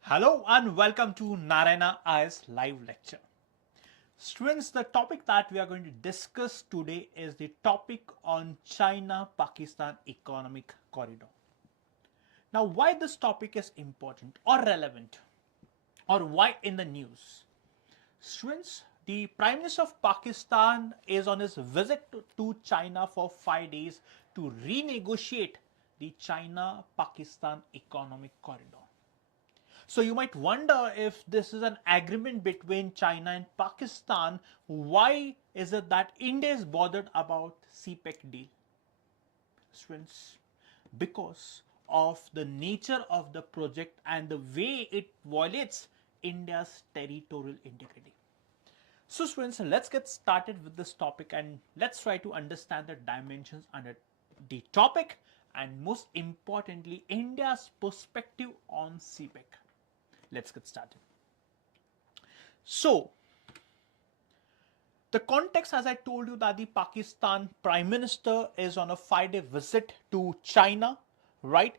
Hello and welcome to Narayana IAS live lecture. Students, the topic that we are going to discuss today is the topic on China-Pakistan economic corridor. Now, why this topic is important or relevant or why in the news? Students, the Prime Minister of Pakistan is on his visit to China for 5 days to renegotiate the China-Pakistan economic corridor. So you might wonder if this is an agreement between China and Pakistan, why is it that India is bothered about cpec deal? Students, because of the nature of the project and the way it violates India's territorial integrity. So students, let's get started with this topic and let's try to understand the dimensions under the topic and most importantly, India's perspective on cpec. Let's get started. So, the context, as I told you, that the Pakistan Prime Minister is on a 5-day visit to China, right?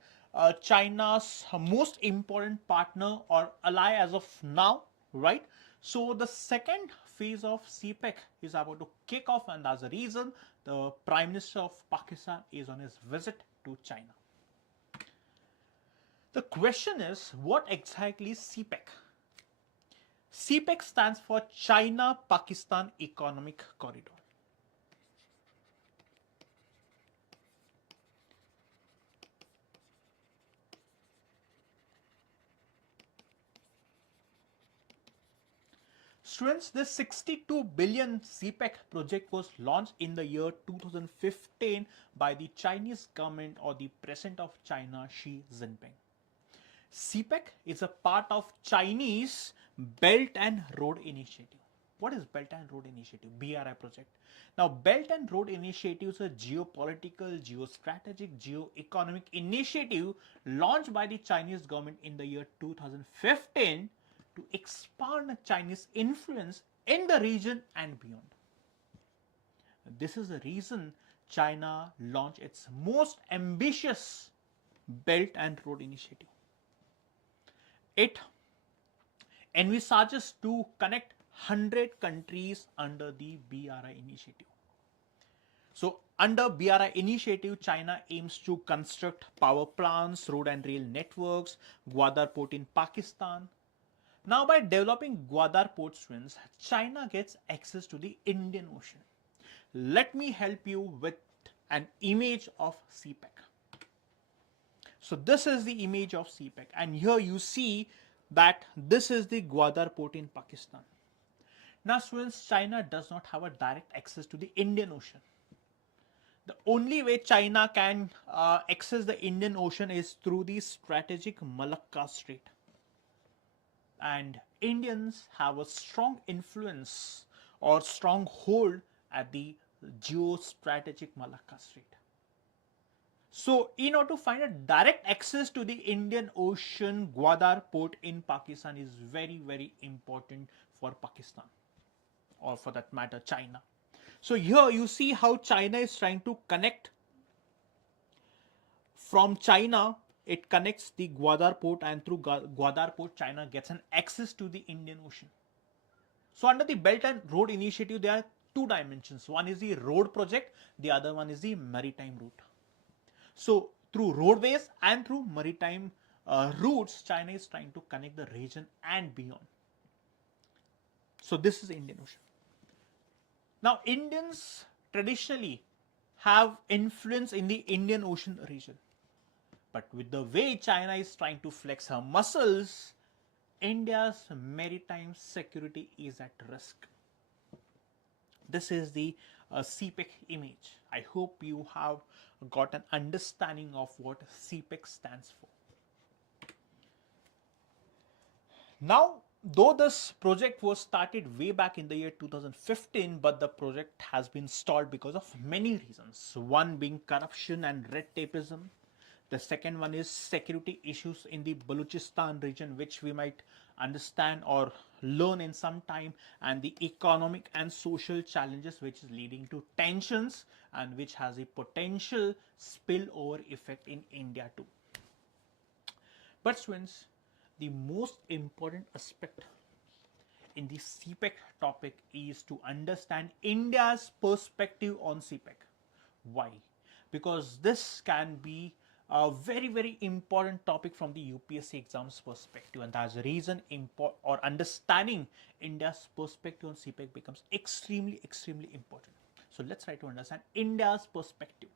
China's most important partner or ally as of now, right? So, the second phase of CPEC is about to kick off, and that's the reason the Prime Minister of Pakistan is on his visit to China. The question is, what exactly is CPEC? CPEC stands for China-Pakistan Economic Corridor. Students, this 62 billion CPEC project was launched in the year 2015 by the Chinese government or the President of China, Xi Jinping. CPEC is a part of Chinese Belt and Road Initiative. What is Belt and Road Initiative? BRI project. Now, Belt and Road Initiative is a geopolitical, geostrategic, geo-economic initiative launched by the Chinese government in the year 2015 to expand Chinese influence in the region and beyond. This is the reason China launched its most ambitious Belt and Road Initiative. It envisages to connect 100 countries under the BRI initiative. So under BRI initiative, China aims to construct power plants, road and rail networks, Gwadar port in Pakistan. Now by developing Gwadar port, students, China gets access to the Indian Ocean. Let me help you with an image of CPEC. So this is the image of CPEC, and here you see that this is the Gwadar port in Pakistan. Now students, China does not have a direct access to the Indian Ocean. The only way China can access the Indian Ocean is through the strategic Malacca Strait. And Indians have a strong influence or strong hold at the geostrategic Malacca Strait. So, in order to find a direct access to the Indian Ocean, Gwadar port in Pakistan is very, very important for Pakistan, or for that matter, China. So, here you see how China is trying to connect. From China, it connects the Gwadar port, and through Gwadar port, China gets an access to the Indian Ocean. So, under the Belt and Road Initiative, there are two dimensions. One is the road project, the other one is the maritime route. So through roadways and through maritime routes, China is trying to connect the region and beyond. So this is Indian Ocean. Now Indians traditionally have influence in the Indian Ocean region. But with the way China is trying to flex her muscles, India's maritime security is at risk. This is the CPEC image. I hope you have got an understanding of what CPEC stands for. Now, though this project was started way back in the year 2015, but the project has been stalled because of many reasons. One being corruption and red tapeism. The second one is security issues in the Balochistan region, which we might understand or learn in some time, and the economic and social challenges which is leading to tensions and which has a potential spillover effect in India too. But students, the most important aspect in the cpec topic is to understand India's perspective on cpec. Why? Because this can be a very important topic from the UPSC exams perspective, and that's the reason or understanding India's perspective on cpec becomes extremely important. So let's try to understand India's perspective.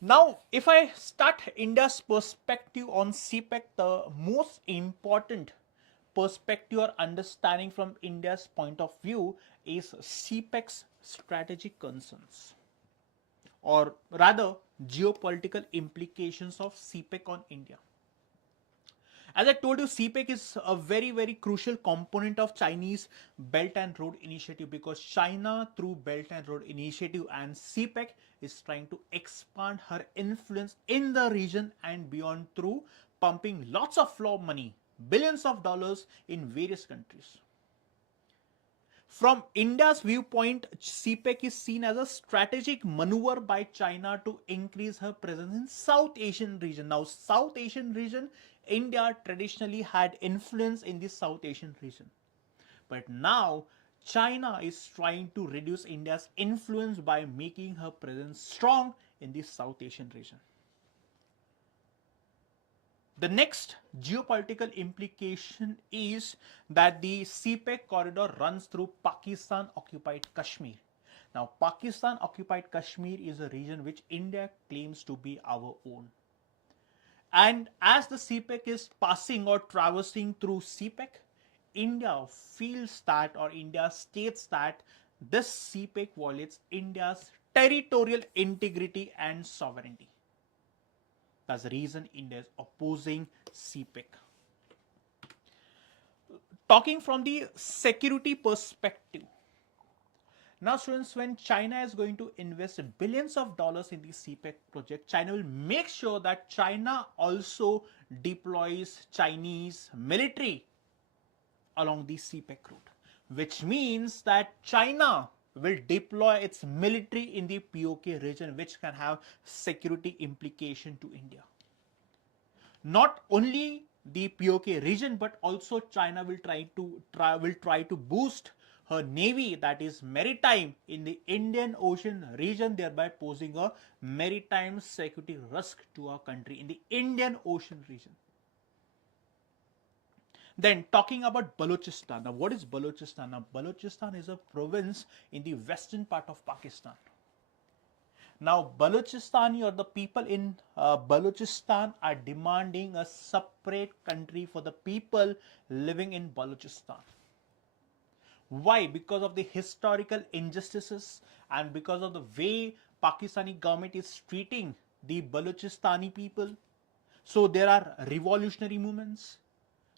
Now, if I start India's perspective on CPEC, the most important perspective or understanding from India's point of view is CPEC's strategic concerns, or rather geopolitical implications of CPEC on India. As I told you, CPEC is a very crucial component of Chinese Belt and Road Initiative, because China through Belt and Road Initiative and CPEC is trying to expand her influence in the region and beyond through pumping lots of flow money, billions of dollars in various countries. From India's viewpoint, CPEC is seen as a strategic maneuver by China to increase her presence in South Asian region. Now, South Asian region, India traditionally had influence in the South Asian region. But now, China is trying to reduce India's influence by making her presence strong in the South Asian region. The next geopolitical implication is that the CPEC corridor runs through Pakistan occupied Kashmir. Now, Pakistan occupied Kashmir is a region which India claims to be our own. And as the CPEC is passing or traversing through CPEC, India feels that, or India states that, this CPEC violates India's territorial integrity and sovereignty. That's the reason India is opposing CPEC. Talking from the security perspective. Now, students, when China is going to invest billions of dollars in the CPEC project, China will make sure that China also deploys Chinese military along the CPEC route, which means that China will deploy its military in the POK region, which can have security implication to India. Not only the POK region, but also China will try to boost her navy, that is maritime, in the Indian Ocean region, thereby posing a maritime security risk to our country in the Indian Ocean region. Then talking about Balochistan. Now, what is Balochistan? Now, Balochistan is a province in the western part of Pakistan. Now, Balochistan, or the people in Balochistan are demanding a separate country for the people living in Balochistan. Why? Because of the historical injustices and because of the way Pakistani government is treating the Balochistani people. So there are revolutionary movements.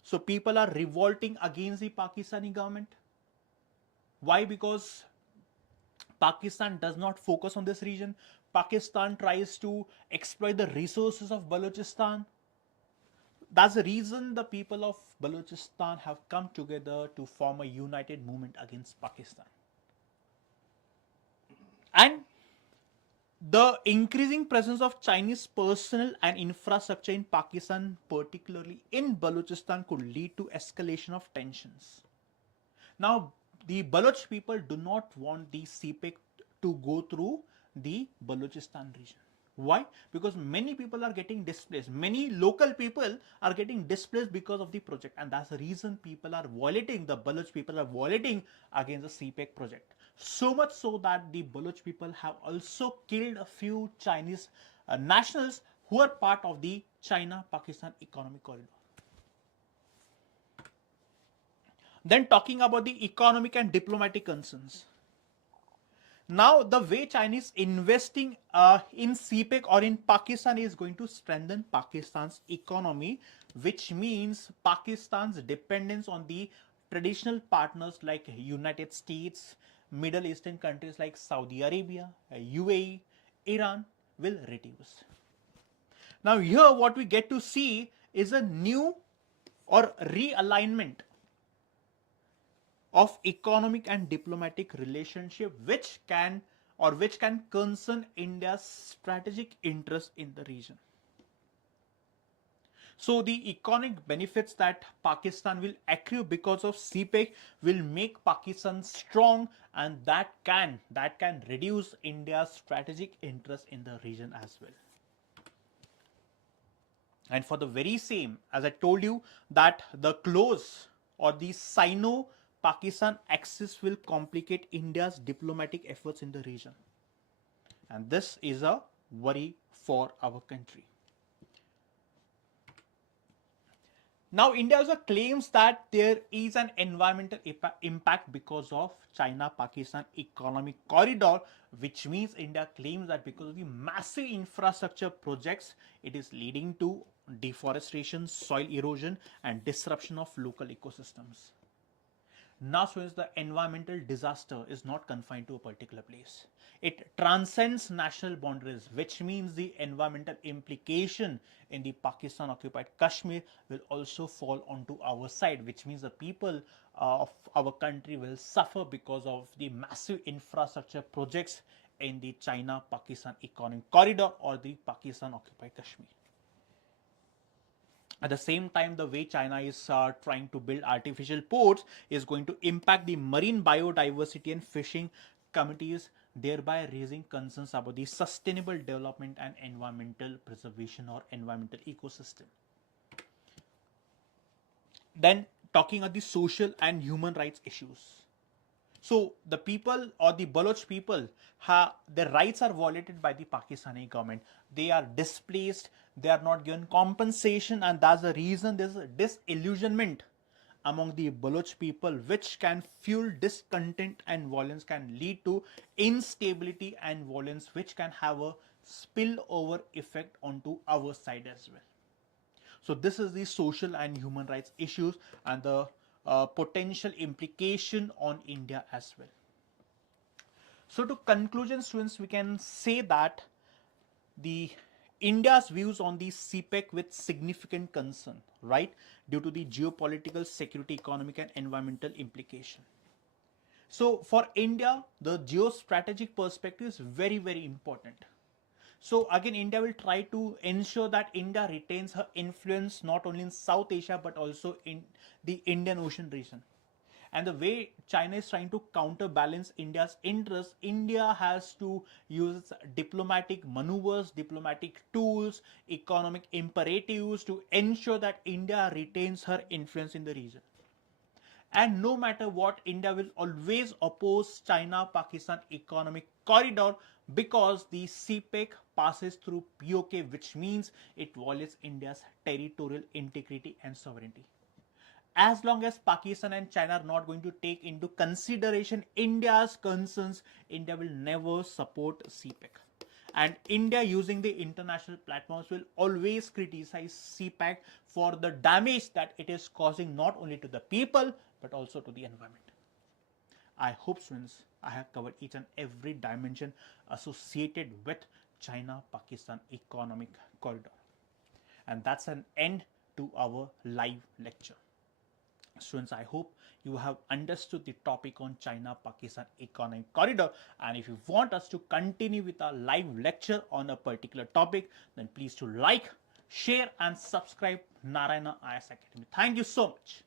So people are revolting against the Pakistani government. Why? Because Pakistan does not focus on this region. Pakistan tries to exploit the resources of Balochistan. That's the reason the people of Balochistan have come together to form a united movement against Pakistan. And the increasing presence of Chinese personnel and infrastructure in Pakistan, particularly in Balochistan, could lead to escalation of tensions. Now, the Baloch people do not want the CPEC to go through the Balochistan region. Why? Because many people are getting displaced. Many local people are getting displaced because of the project, and that's the reason people are violating, the Baloch people are violating against the CPEC project. So much so that the Baloch people have also killed a few Chinese nationals who are part of the China-Pakistan economic corridor. Then talking about the economic and diplomatic concerns. Now, the way Chinese investing in CPEC or in Pakistan is going to strengthen Pakistan's economy, which means Pakistan's dependence on the traditional partners like United States, Middle Eastern countries like Saudi Arabia, UAE, Iran will reduce. Now, here what we get to see is a new or realignment of economic and diplomatic relationship which can concern India's strategic interest in the region. So the economic benefits that Pakistan will accrue because of CPEC will make Pakistan strong, and that can reduce India's strategic interest in the region as well. And for the very same, as I told you, that the close or the Sino Pakistan axis will complicate India's diplomatic efforts in the region. And this is a worry for our country. Now, India also claims that there is an environmental impact because of China-Pakistan economic corridor, which means India claims that because of the massive infrastructure projects, it is leading to deforestation, soil erosion, and disruption of local ecosystems. Now, since the environmental disaster is not confined to a particular place, it transcends national boundaries, which means the environmental implication in the Pakistan occupied Kashmir will also fall onto our side, which means the people of our country will suffer because of the massive infrastructure projects in the China-Pakistan economic corridor or the Pakistan occupied Kashmir. At the same time, the way China is trying to build artificial ports is going to impact the marine biodiversity and fishing communities, thereby raising concerns about the sustainable development and environmental preservation or environmental ecosystem. Then talking about the social and human rights issues. So the people or the Baloch people, their rights are violated by the Pakistani government. They are displaced, they are not given compensation, and that's the reason there's a disillusionment among the Baloch people, which can fuel discontent and violence, can lead to instability and violence, which can have a spillover effect onto our side as well. So this is the social and human rights issues and the potential implication on India as well. So to conclusion, students, we can say that the India's views on the CPEC with significant concern, right, due to the geopolitical, security, economic, and environmental implication. So for India, the geostrategic perspective is very, very important. So again, India will try to ensure that India retains her influence not only in South Asia but also in the Indian Ocean region. And the way China is trying to counterbalance India's interests, India has to use diplomatic maneuvers, diplomatic tools, economic imperatives to ensure that India retains her influence in the region. And no matter what, India will always oppose China-Pakistan economic corridor because the CPEC passes through POK, which means it violates India's territorial integrity and sovereignty. As long as Pakistan and China are not going to take into consideration India's concerns, India will never support CPEC. And India, using the international platforms, will always criticize CPEC for the damage that it is causing not only to the people but also to the environment. I hope, students, I have covered each and every dimension associated with China-Pakistan economic corridor. And that's an end to our live lecture. Students, I hope you have understood the topic on China-Pakistan economic corridor, and if you want us to continue with our live lecture on a particular topic, then please to like, share and subscribe Narayana IAS Academy. Thank you so much.